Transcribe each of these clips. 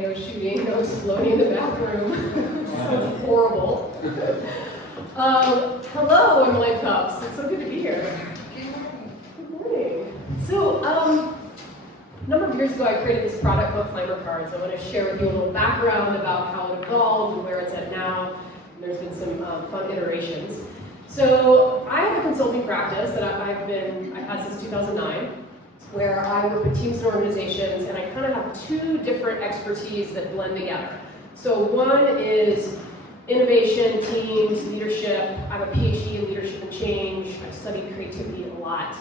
no shooting, no exploding in the bathroom. Sounds horrible. Hello, Emily Cups. It's so good to be here. Good morning. So, a number of years ago, I created this product called Climer Cards. I want to share with you a little background about how it evolved and where it's at now. And there's been some fun iterations. So, I have a consulting practice that I've had since 2009. Where I work with teams and organizations, and I kind of have two different expertise that blend together. So one is innovation, teams, leadership. I have a PhD in leadership and change. I've studied creativity a lot.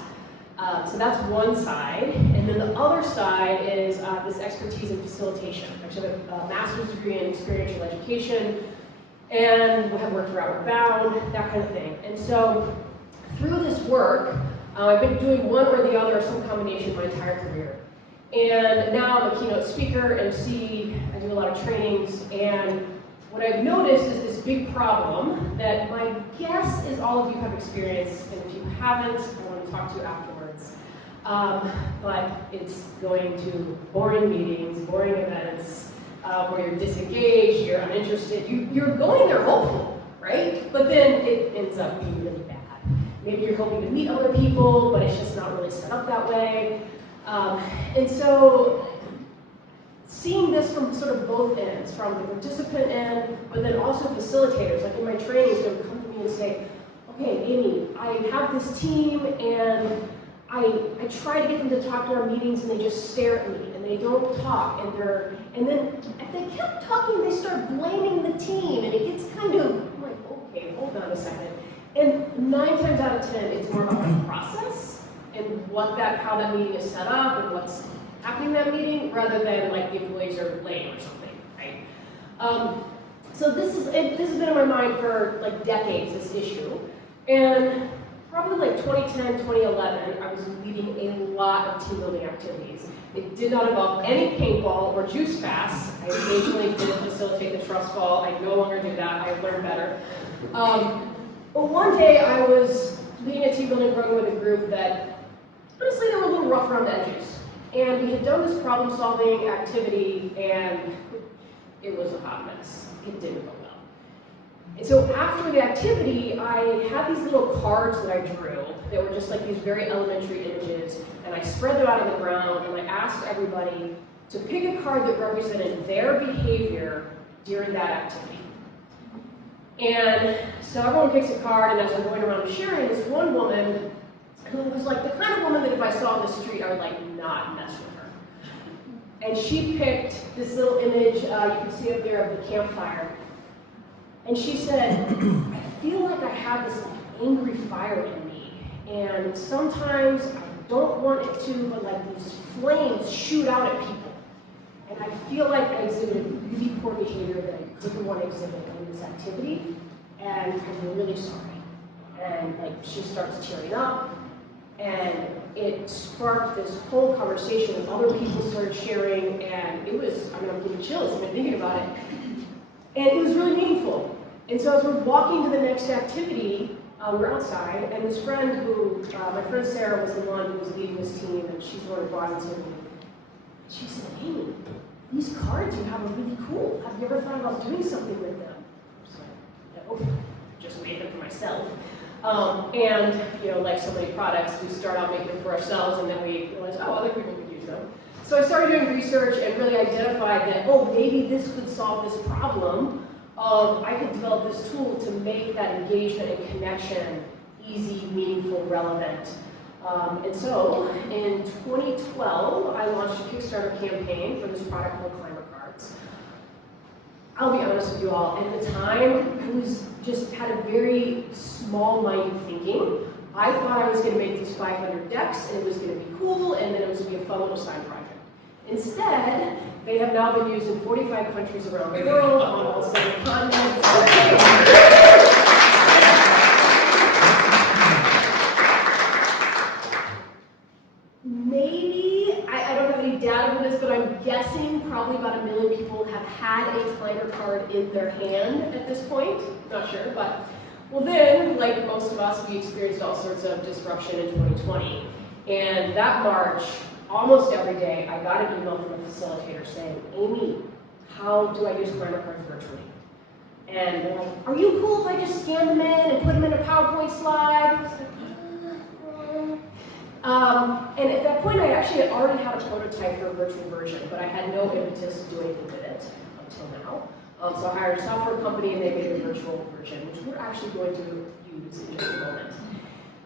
So that's one side. And then the other side is this expertise in facilitation. I actually have a master's degree in experiential education, and have worked for Outward Bound, that kind of thing. And so through this work, I've been doing one or the other, some combination my entire career. And now I'm a keynote speaker, MC, I do a lot of trainings, and what I've noticed is this big problem that my guess is all of you have experienced, and if you haven't, I want to talk to you afterwards. But it's going to boring meetings, boring events, where you're disengaged, you're uninterested, you're going there hopeful, right? But then it ends up being really bad. Maybe you're hoping to meet other people, but it's just not really set up that way. And so, seeing this from sort of both ends, from the participant end, but then also facilitators, like in my trainings, they would come to me and say, okay, Amy, I have this team, and I try to get them to talk to our meetings, and they just stare at me, and they don't talk, and then if they kept talking, they start blaming the team, and it gets kind of, I'm like, okay, hold on a second. And 9 times out of 10, it's more about the process and how that meeting is set up and what's happening in that meeting, rather than like the employees are lame or something, right? So this has been on my mind for like decades, this issue. And probably like 2010, 2011, I was leading a lot of team building activities. It did not involve any paintball or juice fasts. I occasionally did facilitate the trust fall. I no longer do that. I've learned better. But one day I was leading a team building program with a group that, honestly, they were a little rough around the edges. And we had done this problem solving activity, and it was a hot mess. It didn't go well. And so after the activity, I had these little cards that I drew that were just like these very elementary images, and I spread them out on the ground, and I asked everybody to pick a card that represented their behavior during that activity. And so everyone picks a card, and as we're going around sharing, this one woman who was like the kind of woman that if I saw on the street, I would like not mess with her. And she picked this little image, you can see up there, of the campfire. And she said, I feel like I have this like, angry fire in me. And sometimes I don't want it to, but like these flames shoot out at people. And I feel like I exhibited really poor behavior that I didn't want to exhibit in this activity, and I'm really sorry. And like she starts tearing up, and it sparked this whole conversation, and other people started sharing, and it was, I mean, I'm getting chills, I've been thinking about it. And it was really meaningful. And so as we're walking to the next activity, we're outside, and this friend who, my friend Sarah was the one who was leading this team, and she's the one who brought it to me. She said, Amy, these cards you have are really cool. Have you ever thought about doing something with them? I was like, no, just made them for myself. And, you know, like so many products, we start out making them for ourselves, and then we realize, oh, other people could use them. So I started doing research and really identified that, oh, maybe this could solve this problem. I could develop this tool to make that engagement and connection easy, meaningful, relevant. And so, in 2012, I launched a Kickstarter campaign for this product called Climer Cards. I'll be honest with you all, at the time, I was just had a very small-minded thinking. I thought I was going to make these 500 decks, and it was going to be cool, and then it was going to be a fun little side project. Instead, they have now been used in 45 countries around the world, on all 7 continents. Maybe, I don't have any data for this, but I'm guessing probably about 1 million people have had a Climer card in their hand at this point. Not sure, but well then, like most of us, we experienced all sorts of disruption in 2020. And that March, almost every day, I got an email from a facilitator saying, Amy, how do I use Climer Cards virtually? And they're like, are you cool if I just scan them in and put them in a PowerPoint slide? And at that point, I actually had already had a prototype for a virtual version, but I had no impetus to do anything with it until now. So I hired a software company and they made a virtual version, which we're actually going to use in just a moment.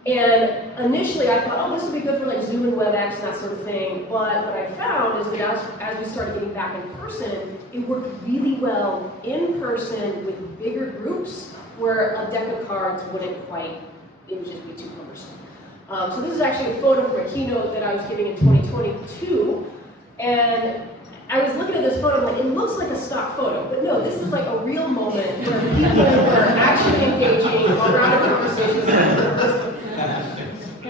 And initially I thought, oh, this would be good for like Zoom and WebEx and that sort of thing. But what I found is that as we started getting back in person, it worked really well in person with bigger groups where a deck of cards wouldn't quite, it would just be too cumbersome. So this is actually a photo from a keynote that I was giving in 2022. And I was looking at this photo, like, it looks like a stock photo, but no, this is like a real moment where people are actually engaging around a conversation.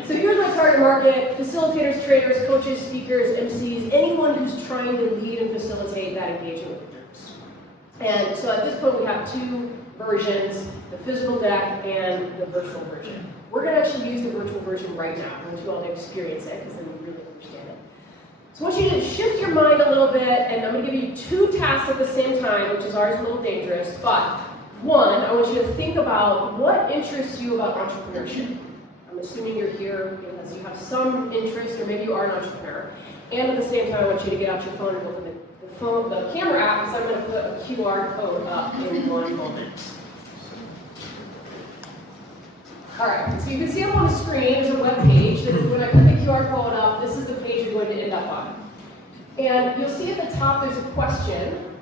So here's my target market: facilitators, traders, coaches, speakers, MCs, anyone who's trying to lead and facilitate that engagement with groups. And so at this point we have two versions, the physical deck and the virtual version. We're going to actually use the virtual version right now. I want you all to experience it because then you really understand it. So I want you to shift your mind a little bit, and I'm going to give you two tasks at the same time, which is always a little dangerous. But one, I want you to think about what interests you about entrepreneurship. I'm assuming you're here because you have some interest, or maybe you are an entrepreneur. And at the same time, I want you to get out your phone and open the camera app, because I'm going to put a QR code up in one moment. All right, so you can see up on the screen, there's a web page, and when I put the QR code up, this is the page you're going to end up on. And you'll see at the top there's a question.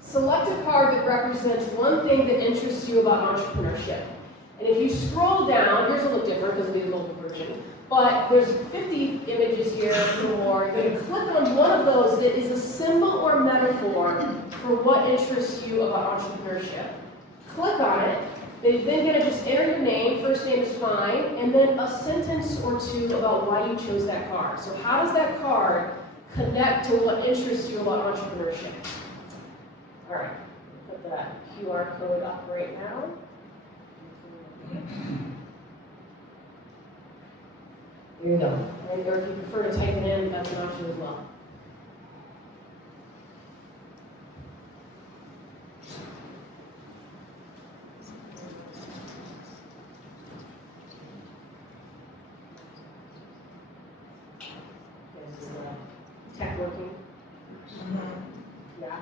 Select a card that represents one thing that interests you about entrepreneurship. And if you scroll down, here's a little different because it'll be the mobile version, but there's 50 images here or more. You're going to click on one of those that is a symbol or metaphor for what interests you about entrepreneurship. Click on it. They're then going to just enter your name, first name is fine, and then a sentence or two about why you chose that card. So how does that card connect to what interests you about entrepreneurship? All right, put that QR code up right now. There you go. And or if you prefer to type it in, that's an option as well. Is the tech working? Yeah.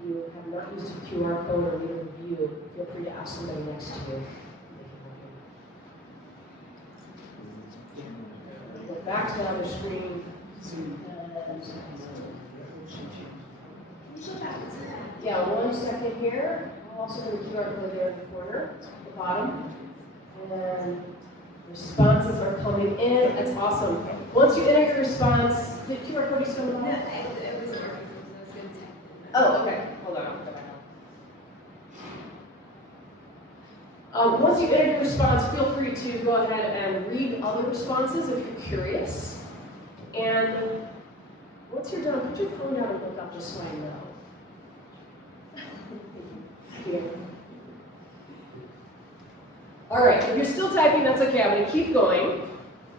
If you have not used a QR code or read a review, feel free to ask somebody next to you. Go back to the other screen. Yeah, 1 second here. I'll also put a QR code there in the corner, at the bottom. And responses are coming in. That's awesome. Once you enter your response, did QR code still in the bottom? Oh, okay. Hold on. I'll go back up. Once you enter your response, feel free to go ahead and read other responses if you're curious. And once you're done, put your phone down and look up just so I know. Yeah. All right, if you're still typing, that's okay. I'm going to keep going.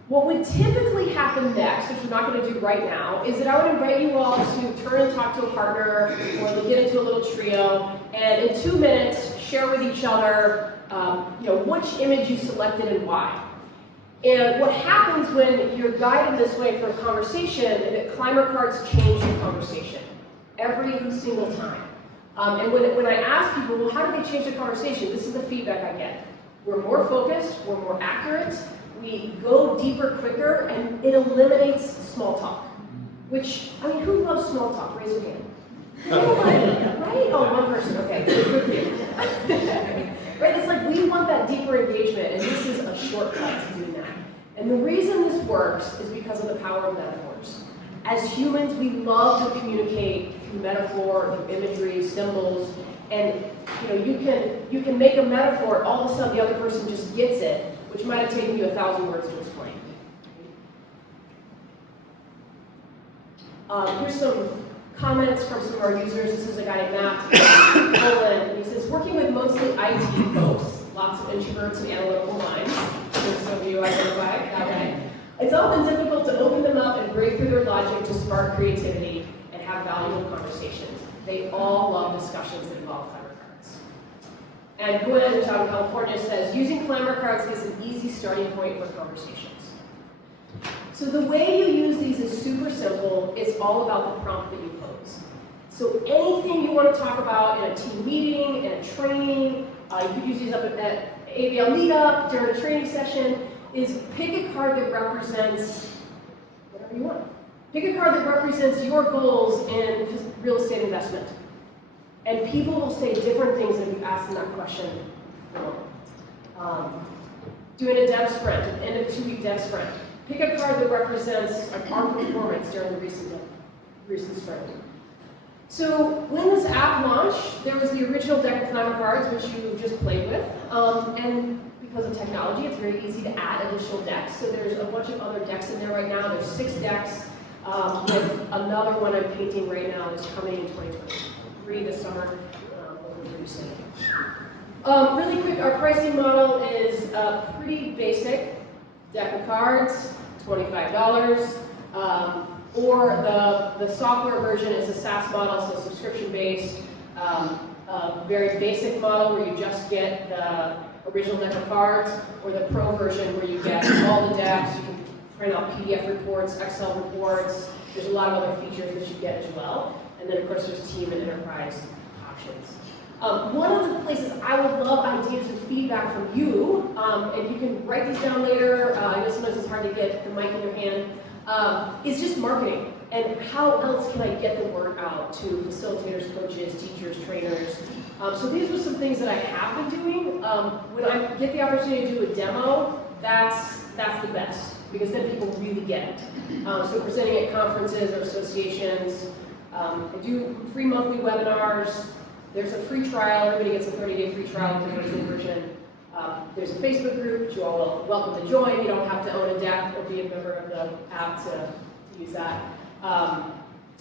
What would typically happen next, which we're not going to do right now, is that I would invite you all to turn and talk to a partner, or to get into a little trio, and in 2 minutes, share with each other which image you selected and why. And what happens when you're guided this way for a conversation is that Climer Cards change the conversation every single time. And when I ask people, well, how do they change the conversation? This is the feedback I get. We're more focused, we're more accurate, we go deeper quicker, and it eliminates small talk. Which, I mean, who loves small talk? Raise your hand. Nobody, right? Oh, one person, okay. Good for you. Right, it's like we want that deeper engagement, and this is a shortcut to doing that. And the reason this works is because of the power of metaphors. As humans, we love to communicate through metaphor, through imagery, symbols, and you can make a metaphor, all of a sudden the other person just gets it, which might have taken you 1,000 words to explain. Here's some comments from some of our users. This is a guy named Matt Poland, and he says, working with mostly IT folks, lots of introverts and analytical minds, some of you identify that way. It's often difficult to open them up and break through their logic to spark creativity and have valuable conversations. They all love discussions that involve Climber cards. And Gwen in Town, California says, using Climber cards is an easy starting point for conversations. So the way you use these is super simple. It's all about the prompt that you pose. So anything you want to talk about in a team meeting, in a training, you could use these up at AVL meetup, during a training session, is pick a card that represents whatever you want. Pick a card that represents your goals in real estate investment. And people will say different things if you ask them that question. Doing a dev sprint, an end of 2-week dev sprint. Pick a card that represents our performance during the recent sprint. So when this app launched, there was the original deck of Climber cards, which you just played with. And because of technology, it's very easy to add additional decks. So there's a bunch of other decks in there right now. There's 6 decks, with another one I'm painting right now that's coming in 2023 this summer. Really quick, our pricing model is pretty basic. Deck of cards, $25. Or the software version is a SaaS model, so subscription-based, very basic model where you just get the original deck of cards, or the pro version where you get all the decks, you can print out PDF reports, Excel reports, there's a lot of other features that you get as well. And then of course there's team and enterprise options. One of the places I would love ideas and feedback from you, and you can write these down later, I know sometimes it's hard to get the mic in your hand, is just marketing. And how else can I get the word out to facilitators, coaches, teachers, trainers? So these are some things that I have been doing. When I get the opportunity to do a demo, that's the best, because then people really get it. So presenting at conferences or associations, I do free monthly webinars. There's a free trial. Everybody gets a 30-day free trial with the virtual version. There's a Facebook group which you all are welcome to join. You don't have to own a deck or be a member of the app to use that.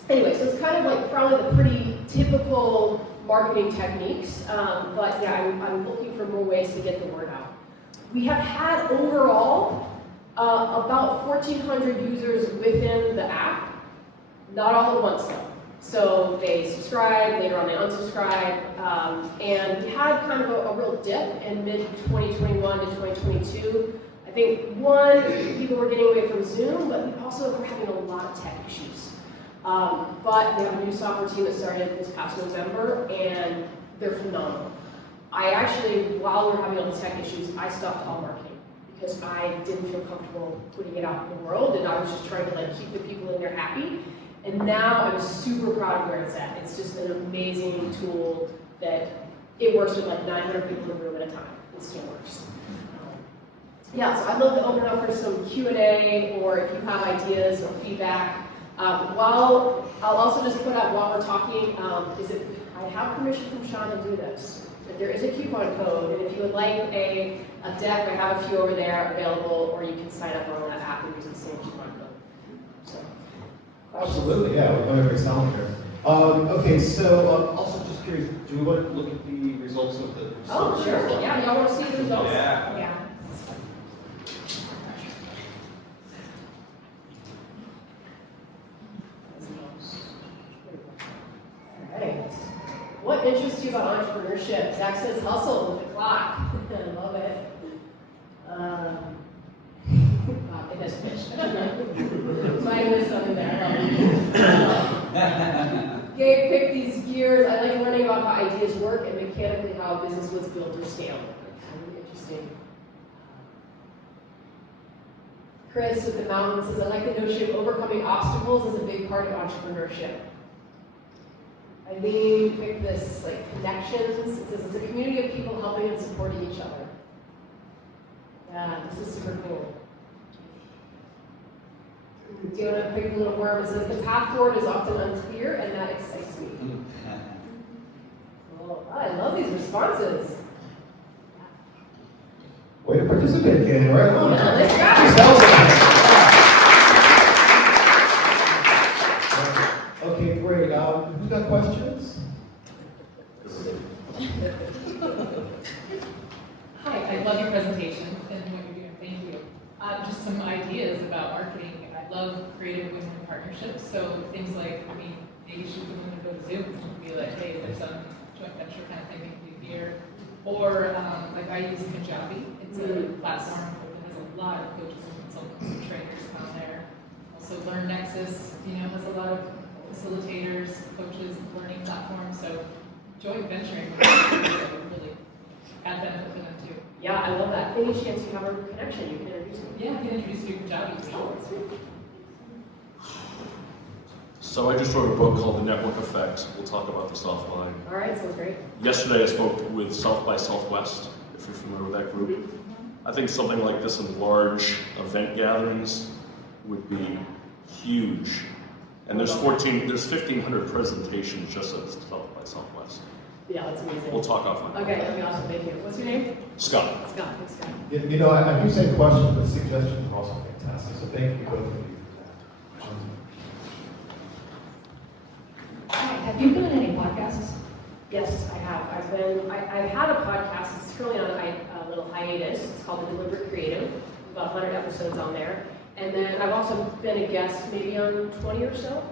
Anyway, so it's kind of like probably the pretty typical marketing techniques, but yeah, I'm looking for more ways to get the word out. We have had overall about 1,400 users within the app, not all at once though. So they subscribe, later on they unsubscribe, and we had kind of a real dip in mid-2021 to 2022. I think, one, people were getting away from Zoom, but we also were having a lot of tech issues. But we have a new software team that started this past November, and they're phenomenal. I actually, while we were having all the tech issues, I stopped all marketing because I didn't feel comfortable putting it out in the world, and I was just trying to like keep the people in there happy. And now I'm super proud of where it's at. It's just an amazing tool that it works with like 900 people in a room at a time. It still works. Yeah, so I'd love to open up for some Q&A, or if you have ideas or feedback. I'll also just put out while we're talking, I have permission from Sean to do this. But there is a coupon code, and if you would like a deck, I have a few over there available, or you can sign up on that app and use the same coupon code. So. Absolutely, yeah, we're going over sound here. Okay, so also just curious, do we want to look at the results of the? Oh, sure. Yeah, y'all want to see the results? Yeah. All right. What interests you about entrepreneurship? Zach says hustle with the clock. I love it. It has fish. Might have missed something there. Gabe picked these gears. I like learning about how ideas work and mechanically how a business was built or scaled. Really interesting. Chris with the mountains says, I like the notion of overcoming obstacles as a big part of entrepreneurship. Eileen picked this like connections. It says it's a community of people helping and supporting each other. Yeah, this is super cool. Diona picked a little worm. It says the path forward is often unclear, and that excites me. Oh, I love these responses. Way to participate, Ken. Right on. Yeah, let's go. Okay, great. Who's got questions? Hi, I love your presentation and what you're doing. Thank you. Just some ideas about marketing. I love creative win-win partnerships. So things like, maybe shoot them when they go to Zoom and be like, hey, there's some joint venture kind of thing we can do here. Or like I use Kajabi. It's a platform that has a lot of coaches and consultants and trainers on there. Also, Learn Nexus, has a lot of facilitators, coaches, learning platforms. So joint venturing would really add benefit to them too. Yeah, I love that. Any chance you have a connection, you can introduce me. Yeah, I can introduce you to Kajabi for sure. So I just wrote a book called The Network Effect. We'll talk about this offline. All right, sounds great. Yesterday I spoke with South by Southwest, if you're familiar with that group. I think something like this in large event gatherings would be huge. And there's 1,500 presentations just at South by Southwest. Yeah, that's amazing. We'll talk offline. Okay, that'd be awesome. Thank you. What's your name? Scott. Scott. Thanks, Scott. I do say questions, but suggestions are also fantastic. So thank you both of you for that. Hi, have you been in any podcasts? Yes, I have. I've had a podcast. It's currently on a little hiatus. It's called The Deliberate Creative. About 100 episodes on there. And then I've also been a guest maybe on 20 or so.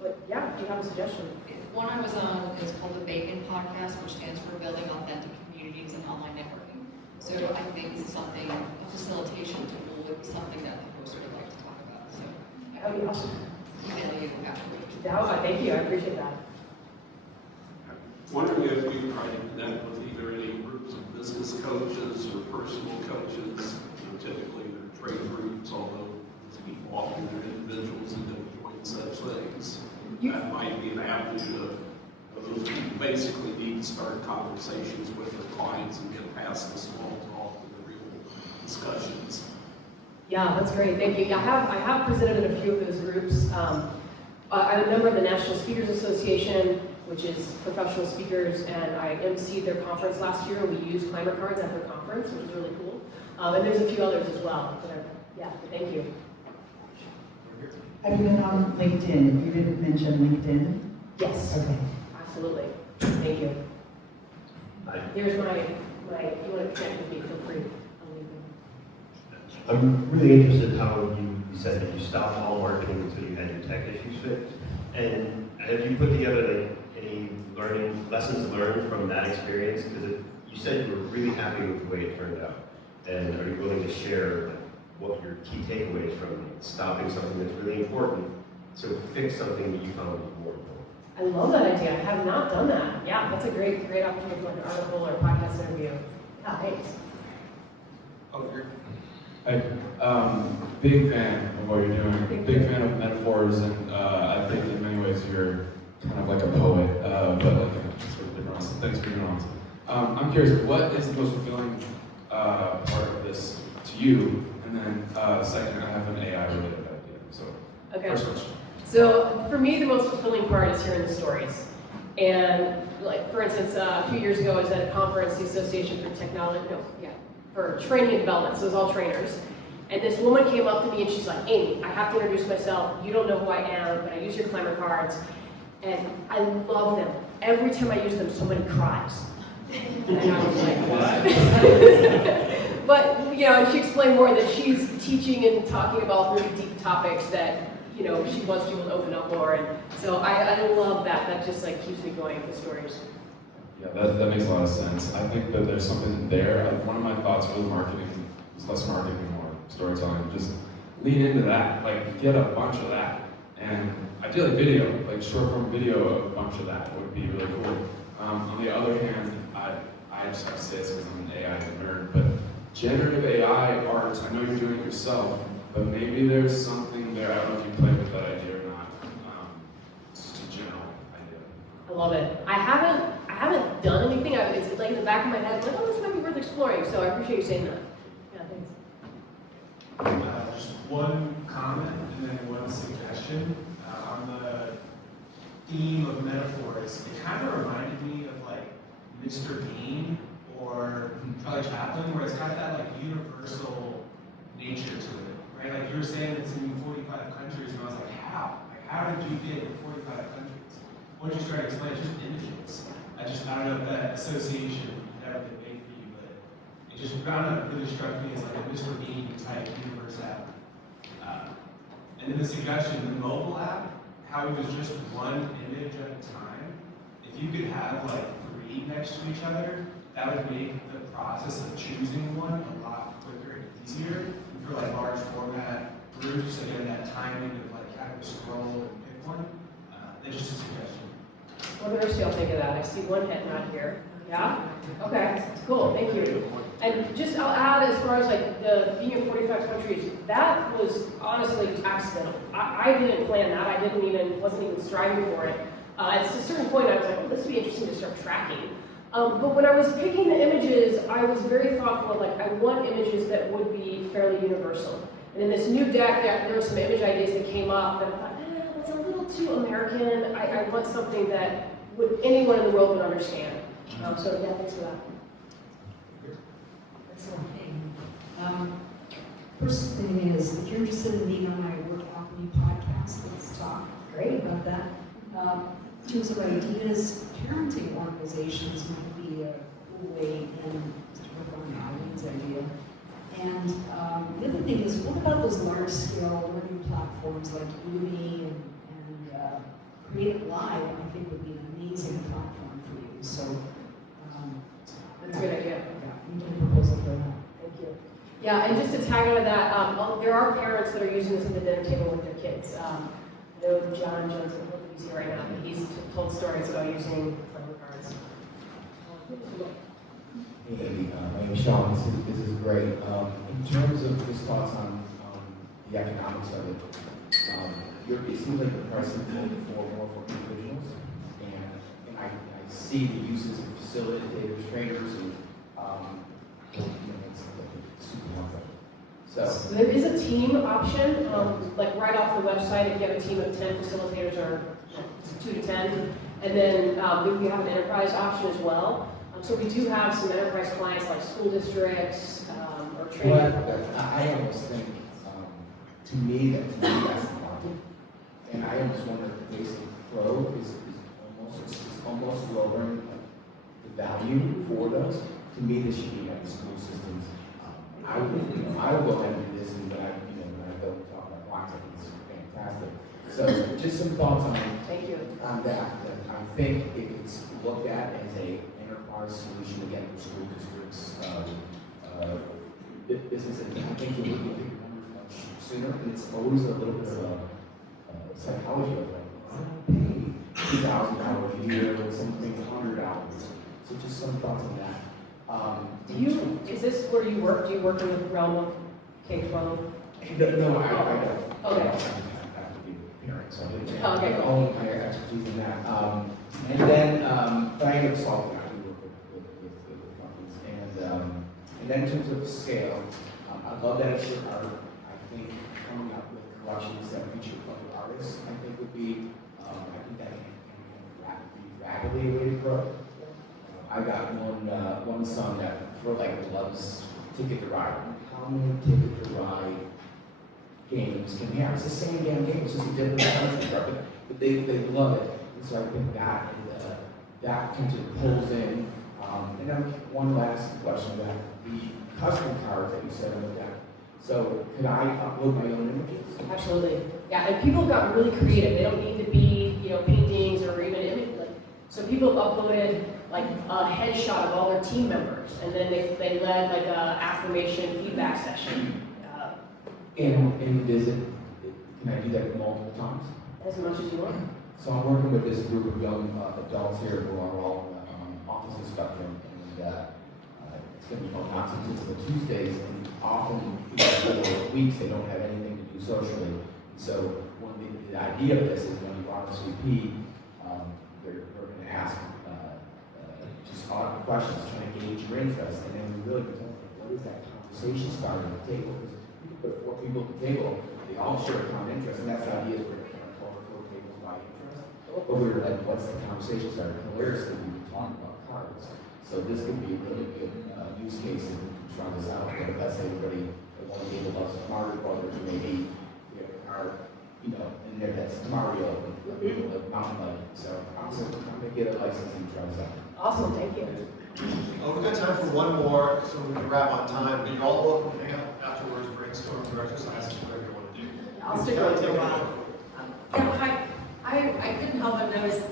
But yeah, if you have a suggestion. One I was on is called the Bacon Podcast, which stands for Building Authentic Communities and Online Networking. So I think something, a facilitation tool would be something that the host would like to talk about. So That would be awesome. email you afterwards. Thank you. I appreciate that. Wondering if you tried to connect with either any groups of business coaches or personal coaches. Typically they're trade groups, although often they're individuals and don't join such things. That might be an avenue of those people basically need to start conversations with their clients and get past the small talk to the real discussions. Yeah, that's great. Thank you. Yeah, I have presented in a few of those groups. I'm a member of the National Speakers Association, which is professional speakers, and I emceed their conference last year. We used Climer Cards at their conference, which is really cool. And there's a few others as well. Thank you. Have you been on LinkedIn? You didn't mention LinkedIn? Yes. Okay. Absolutely. Thank you. Here's my, if you want to connect with me, feel free. I'm really interested in how you said that you stopped all marketing until you had your tech issues fixed. And have you put together any lessons learned from that experience? Because you said you were really happy with the way it turned out. And are you willing to share what your key takeaways from stopping something that's really important to fix something that you found was more important? I love that idea. I have not done that. Yeah, that's a great opportunity for an article or a podcast interview. Yeah, thanks. Hi, big fan of what you're doing. Big fan of metaphors, and I think in many ways you're kind of like a poet, but like sort of different. Thanks for doing all this. I'm curious, what is the most fulfilling part of this to you? And then second, I have an AI related idea. So first question. So for me, the most fulfilling part is hearing the stories. And like, for instance, a few years ago, I was at a conference, the Association for Training and Development, so it was all trainers. And this woman came up to me and she's like, Amy, I have to introduce myself. You don't know who I am, but I use your Climer cards. And I love them. Every time I use them, somebody cries. And I was like, what? But, and she explained more that she's teaching and talking about really deep topics that, she wants people to open up more. And so I love that. That just like keeps me going with the stories. Yeah, that makes a lot of sense. I think that there's something there. One of my thoughts for the marketing is less marketing, more storytelling. Just lean into that. Like, get a bunch of that. And ideally video, like short form video, a bunch of that would be really cool. On the other hand, I just have to say this because I'm an AI nerd, but generative AI art, I know you're doing it yourself, but maybe there's something there. I don't know if you play with that idea or not. It's just a general idea. I love it. I haven't done anything. It's like in the back of my head, like, oh, this might be worth exploring. So I appreciate you saying that. Yeah, thanks. Just one comment and then one suggestion. On the theme of metaphors, it kind of reminded me of like Mr. Bean or Charlie Chaplin, where it's got that like universal nature to it, right? Like you were saying, it's in 45 countries, and I was like, how? Like, how did you get in 45 countries? what you started explaining, it's just images. I don't know if that association never been made for you, but it just really struck me as like a Mr. Bean type universe app. And then the suggestion, the mobile app, how it was just one image at a time. If you could have like 3 next to each other, that would make the process of choosing one a lot quicker and easier for like large format groups, and then that timing of like having to scroll and pick one. That's just a suggestion. What the rest of y'all think of that? I see one head nod here. Yeah? Okay, cool, thank you. And just I'll add as far as like the being in 45 countries, that was honestly accidental. I didn't plan that. Wasn't even striving for it. At a certain point, I was like, oh, this would be interesting to start tracking. But when I was picking the images, I was very thoughtful of like, I want images that would be fairly universal. And in this new deck, there were some image ideas that came up that I thought, that's a little too American. I want something that anyone in the world would understand. So yeah, thanks for that. First thing is, if you're interested in being on my Work Alchemy podcast, let's talk. Great about that. In terms of ideas, parenting organizations might be a cool way in to work on Alan's idea. And the other thing is, what about those large-scale learning platforms like Udemy and Create Live? I think would be an amazing platform for you. So That's a good idea. yeah, we can proposal for that. Thank you. Yeah, and just to tag onto that, there are parents that are using this at the dinner table with their kids. I know John Johnson, I don't think he's here right now, but he's told stories about using Climer cards. Hey, my name is Sean. This is great. In terms of his thoughts on the economics of it, it seems like the price is more for individuals, and I see the uses of facilitators, trainers, and it's super helpful. So There is a team option, like right off the website. If you have a team of 10 facilitators, or 2 to 10, and then we have an enterprise option as well. So we do have some enterprise clients like school districts or training. I almost think, to me, that's the market. And I almost wonder if the basic pro is almost lowering the value for those. To me, this should be at the school systems. I would go ahead and do this, and when I go and talk about blocks, I think this is fantastic. So just some thoughts on that. I think if it's looked at as a enterprise solution again for school districts, businesses, I think you'll be big numbers much sooner. And it's always a little bit of a psychology of like, I don't pay $2,000 a year with something $100. So just some thoughts on that. Is this where you work? Do you work in the realm of K-12? No, I don't. Okay. I have to be a parent, so I didn't Okay, cool. own my expertise in that. And then, but I am a consultant. I do work with companies. And then in terms of scale, I love that it's your art. I think coming up with collections that feature other artists, I think would be, I think that can rapidly a way to grow. I got one son that loves Ticket to Ride. How many Ticket to Ride games can we have? It's the same damn game, it's just a different country, but they love it. And so I think that kind of pulls in. And then one last question about the custom cards that you said on the deck. So could I upload my own images? Absolutely. Yeah, and people got really creative. They don't need to be, paintings or even images. So people have uploaded like a headshot of all their team members, and then they led like a affirmation feedback session. And is it? Can I do that multiple times? As much as you want. So I'm working with this group of young adults here who are all autism spectrum, and it's going to be called Not So Typical Tuesdays. And often, for weeks, they don't have anything to do socially. And so the idea of this is when you RSVP, we're going to ask just odd questions, trying to gauge your interest, and then we really present what is that conversation starter at the table. Because you can put 4 people at the table, they all share a common interest, and that's the idea is we're going to kind of color tables by interest. But we were like, what's the conversation starter? Hilariously, we were talking about cards. So this could be a really good use case to try this out. Let's say everybody at one table loves Margaret Brothers, or maybe are you know, in there that's Mario, like mountain biking. So I'm gonna get a license and try this out. Awesome, thank you. We've got time for one more, so we can wrap on time. But you're all welcome to hang out afterwards, brainstorm, do exercises, whatever you want to do. I'll stick around for a while. Yeah, I couldn't help but notice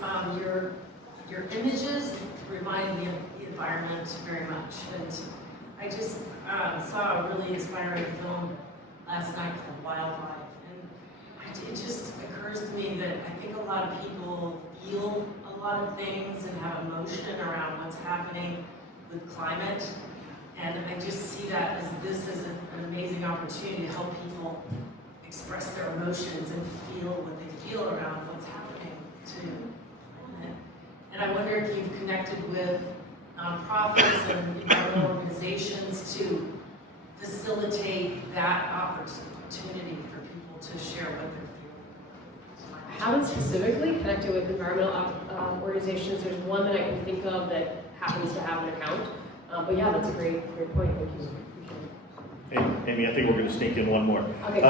your images remind me of the environment very much. And I just saw a really inspiring film last night called Wildlife. And it just occurs to me that I think a lot of people feel a lot of things and have emotion around what's happening with climate. And I just see that as this is an amazing opportunity to help people express their emotions and feel what they feel around what's happening to climate. And I wonder if you've connected with nonprofits and environmental organizations to facilitate that opportunity for people to share what they're feeling. I haven't specifically connected with environmental organizations. There's one that I can think of that happens to have an account. But yeah, that's a great point. Thank you. Amy, I think we're going to sneak in one more. Okay.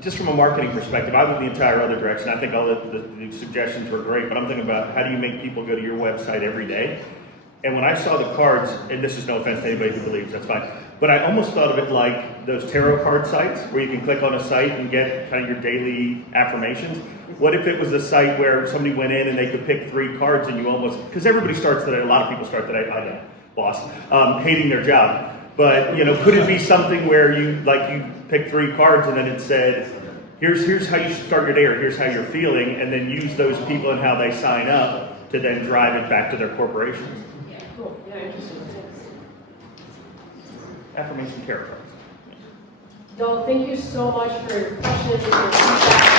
Just from a marketing perspective, I went the entire other direction. I think all the suggestions were great, but I'm thinking about how do you make people go to your website every day? And when I saw the cards, and this is no offense to anybody who believes, that's fine, but I almost thought of it like those tarot card sites where you can click on a site and get kind of your daily affirmations. What if it was a site where somebody went in and they could pick 3 cards and you almost, because everybody starts today, a lot of people start today, I know, boss, hating their job. But, you know, could it be something where you pick 3 cards and then it said, here's how you start your day, or here's how you're feeling, and then use those people and how they sign up to then drive it back to their corporations? Yeah, cool. Yeah, interesting. Affirmation tarot cards. Noel, thank you so much for your questions and your feedback.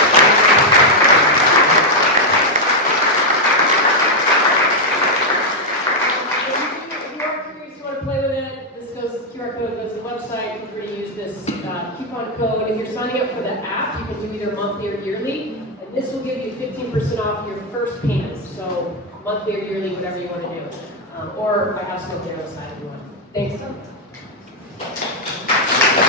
QR code goes to the website. Feel free to use this coupon code. If you're signing up for the app, you can do either monthly or yearly, and this will give you 15% off your first payment. So monthly or yearly, whatever you want to do. Or I have some up there on the side if you want. Thanks.